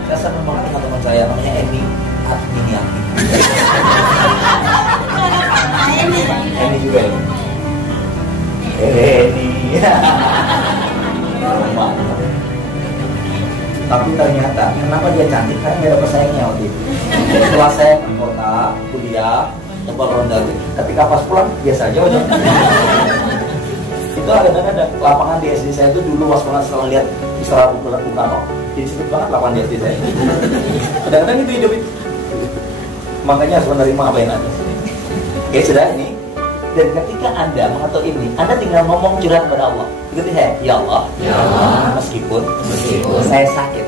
Saya senang banget sama teman saya namanya Eni Adminiaki. Eni juga ya. Eni. Tapi ternyata kenapa dia cantik? Karena dia ada pesaingnya waktu itu. Setelah saya ke kota kuliah tebal ronda, ketika pas pulang biasanya aja. Itu ada lapangan di SD saya itu dulu was banget setelah lihat Isra Bung Karno. Jadi sempit banget lapangan di SD saya. Kadang-kadang itu hidup itu. Makanya harus menerima apa yang ada. Oke, sudah ini. Dan ketika Anda mengetahui ini, Anda tinggal ngomong curhat kepada Allah. Ikuti saya, ya Allah, meskipun saya sakit.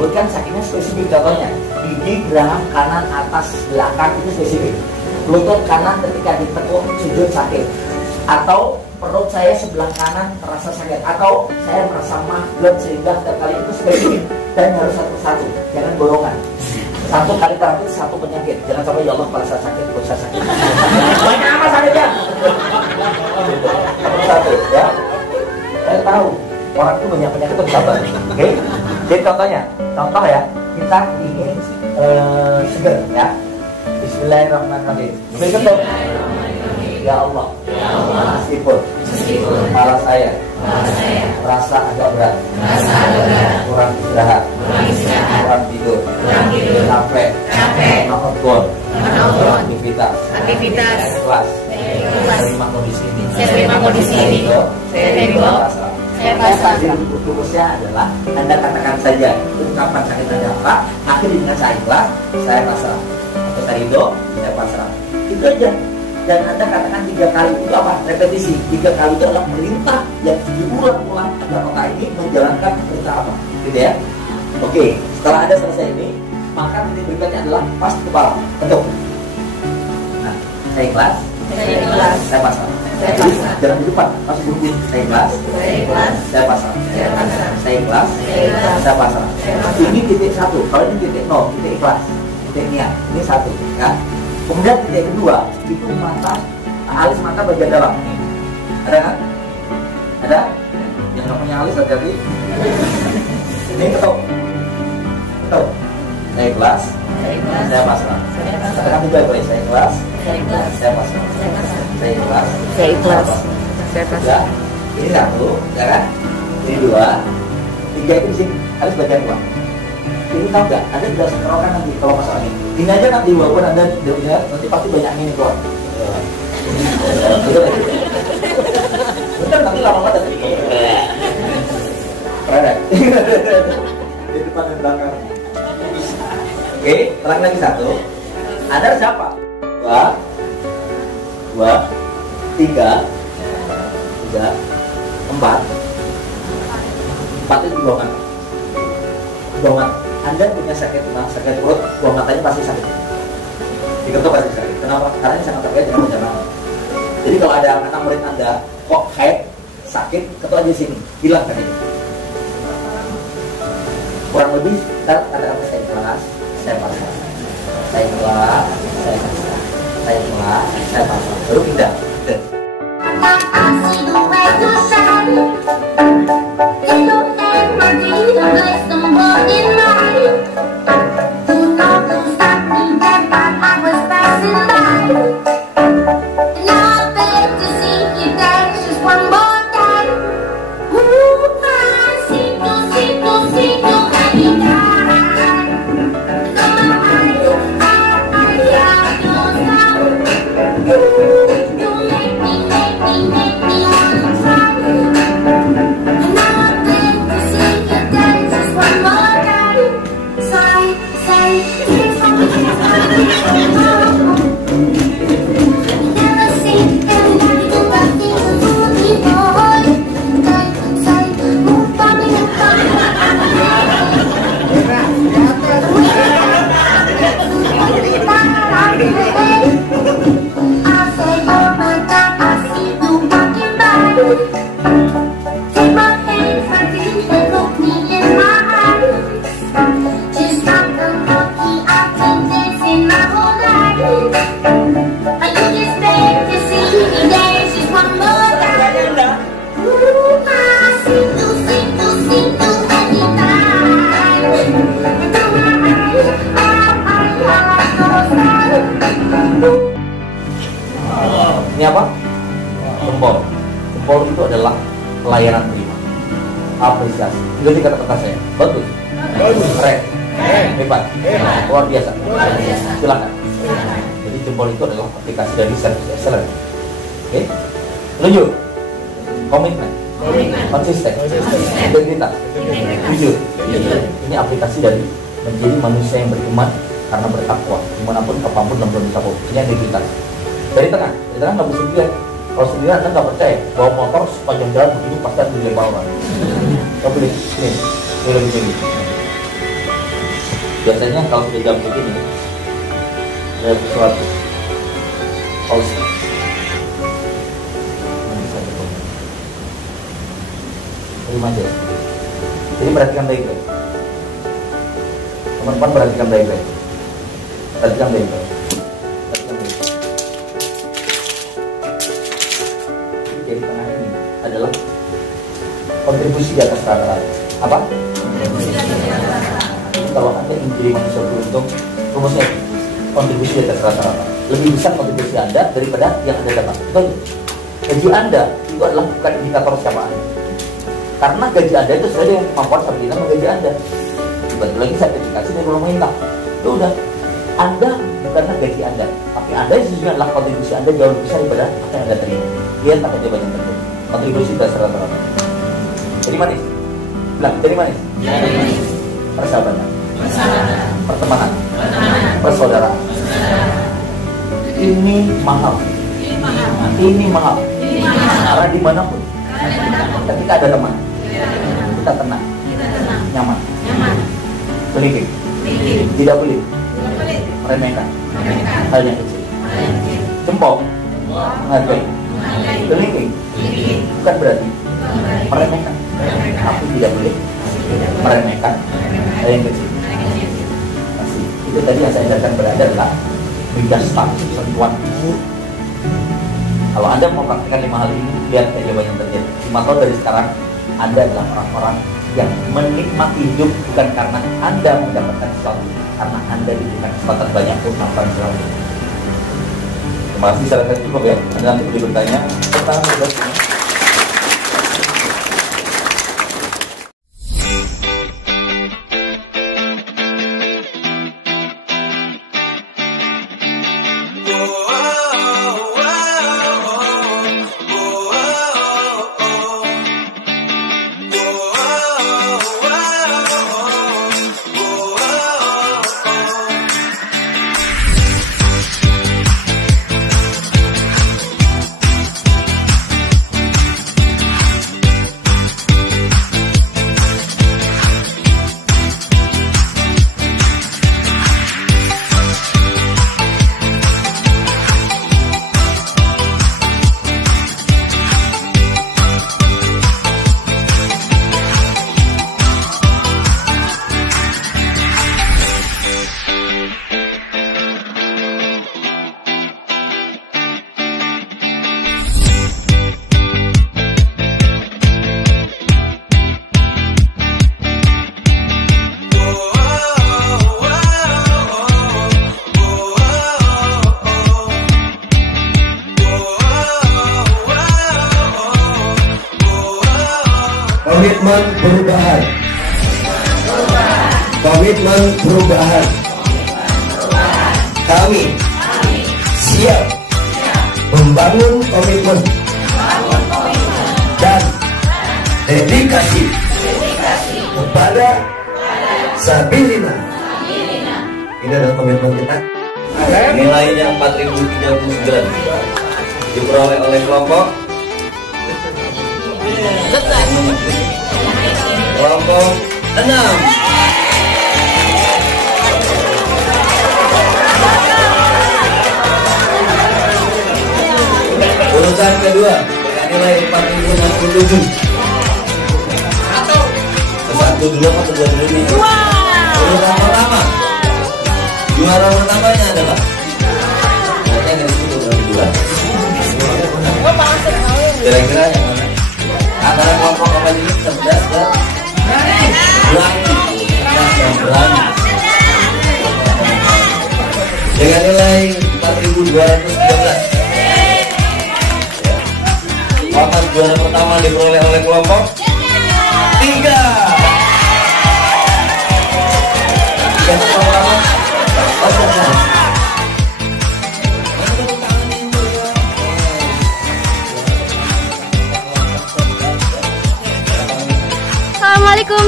Bukan sakitnya spesifik, contohnya gigi geraham kanan atas belakang itu spesifik. Lutut kanan ketika ditekuk sujud sakit. Atau perut saya sebelah kanan terasa sakit, atau saya merasa magleb sehingga setiap kali itu spesifik dan harus satu-satu, jangan borongan. Satu kali terakhir satu penyakit, jangan sampai ya Allah kalau saya sakit, kalau saya sakit. Banyak apa sakitnya? Satu, ya. Saya tahu orang itu banyak penyakit itu sabar. Oke, jadi contoh ya, kita ingin seger, ya. Bismillahirrahmanirrahim. Berikut. Ya Allah, meskipun kepala saya merasa agak berat, kurang istirahat, kurang tidur, capek, monoton, aktivitas, kelas, terima kondisi ini. Saya pasrah. Rumusnya adalah Anda katakan saja ungkapan sakit Anda apa, akhirnya dengan saya ikhlas, saya pasrah. Atau saya ridho, saya pasrah. Itu aja. Dan Anda katakan 3 kali itu apa? Repetisi. 3 kali itu adalah perintah yang diulang-ulang agar otak ini menjalankan perintah apa? Gitu ya. Oke, setelah Anda selesai ini, maka titik berikutnya adalah pas kepala. Bentuk. Nah, saya ikhlas. Saya pasrah. Jangan di depan, pas buru-buru. Saya ikhlas. Saya pasrah. Saya ikhlas. Saya pasrah. Ini titik 1. Kalau ini titik 0, titik ikhlas. Titik niat. Ini 1, ya. Kemudian titik kedua itu mata, alis mata bagian dalam. Ada kan? Ada? Yang namanya alis hati-hati. Ini ketuk. Saya ikhlas. Saya pasrah. Katakan 3 kali. Saya ikhlas. Saya pasrah. Saya ikhlas. Saya pasrah. Ini 1, ya kan? Ini 2, 3 itu di sini. Alis bagian luar. Ini tahu nggak? Anda tidak sekerokan nanti kalau masalah ini. Ini aja nanti walaupun Anda dengar nanti pasti banyak angin keluar. Bentar nanti lama banget. Keren. Di depan dan belakang. Oke, terang lagi 1. Anda siapa? 2, 3, 4. 4 itu golongan. Anda punya sakit perut, buang matanya pasti sakit. Diketuk pasti sakit. Kenapa? Karena ini sangat terkait dengan pencernaan. Jadi kalau ada anak murid Anda kok haid, sakit, ketuk aja sini, hilang kan ini. Kurang lebih, ada saya ikhlas, saya pasrah. Saya ikhlas, saya pasrah. Saya ikhlas, saya pasrah. Baru pindah. layanan prima, apresiasi. Ikuti kata-kata saya. Bagus. Keren. Hebat. Luar biasa. Silakan. Jadi jempol itu adalah aplikasi dari service excellence. Oke. Lanjut. Komitmen. Konsisten. Integritas. Jujur. Ini aplikasi dari menjadi manusia yang beriman karena bertakwa dimanapun kapanpun dalam kondisi apapun. Ini integritas. Dari tengah nggak bisa dilihat. Kalau sendirian Anda nggak percaya bawa motor sepanjang jalan begini pasti akan dilempar orang. Kau pilih ini lebih tinggi. Biasanya kalau sudah jam segini ada sesuatu pause. Terima aja. Jadi perhatikan baik-baik. Teman-teman perhatikan baik-baik. Perhatikan baik-baik. Jadi tengah ini adalah kontribusi di atas rata-rata. Apa? Kalau Anda ingin jadi manusia beruntung, rumusnya kontribusi di atas rata-rata. Lebih besar kontribusi Anda daripada yang Anda dapat. Betul? Gaji Anda itu adalah bukan indikator siapa Anda. Karena gaji Anda itu sesuai dengan kemampuan Sabrina menggaji Anda. Betul lagi sertifikasi dari pemerintah. Ya udah, Anda bukanlah gaji Anda, tapi Anda sesungguhnya adalah kontribusi Anda jauh lebih besar daripada apa yang Anda terima. Lihat apa jawabannya terjadi. Kontribusi dasar rata-rata. Jadi manis. Bilang, jadi manis. Persahabatan. Pertemanan. Persaudaraan. Ini mahal. Ini mahal. Karena dimanapun ketika ada teman, kita tenang, nyaman, sedikit, tidak boleh meremehkan hal yang kecil. Jempol menghargai, sedikit bukan berarti meremehkan, tapi tidak boleh meremehkan hal yang kecil. Itu tadi yang saya ajarkan berada adalah menjaskan sentuhan. Kalau Anda mau praktekkan 5 hal ini, lihat jawaban yang terjadi. 5 tahun dari sekarang, Anda adalah orang-orang yang menikmati hidup bukan karena Anda mendapatkan sesuatu, karena Anda diberikan kesempatan banyak untuk melakukan sesuatu. Terima kasih, saya rasa cukup ya. Anda nanti boleh bertanya. Pertanyaan komitmen perubahan. Komitmen perubahan. Kami siap membangun komitmen dan dedikasi kepada Sabrina. Ini adalah komitmen kita. Nilainya 4039 diperoleh oleh kelompok kelompok 6. Urutan kedua dengan nilai 4067. Satu dulu atau dua dulu nih? Urutan pertama, juara pertamanya adalah kira-kira yang mana? Antara kelompok apa ini? Cerdas dan berani. Berani. Dengan nilai 4.213. Papan juara pertama diperoleh oleh kelompok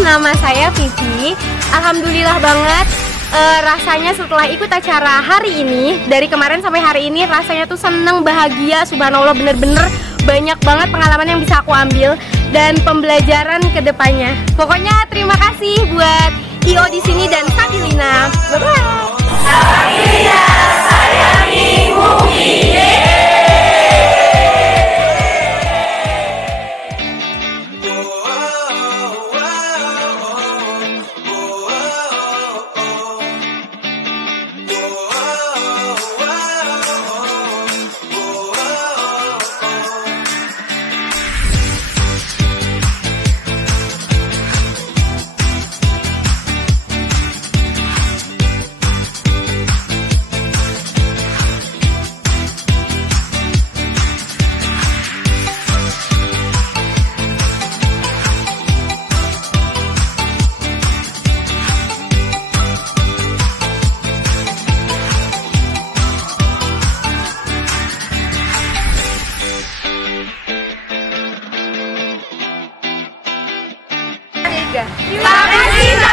nama saya Vivi. Alhamdulillah banget rasanya setelah ikut acara hari ini, dari kemarin sampai hari ini rasanya tuh seneng, bahagia, subhanallah, bener-bener banyak banget pengalaman yang bisa aku ambil dan pembelajaran ke depannya. Pokoknya terima kasih buat IO di sini dan Sakilina. Bye-bye. Sakilina, sayangi bumi. Terima kasih.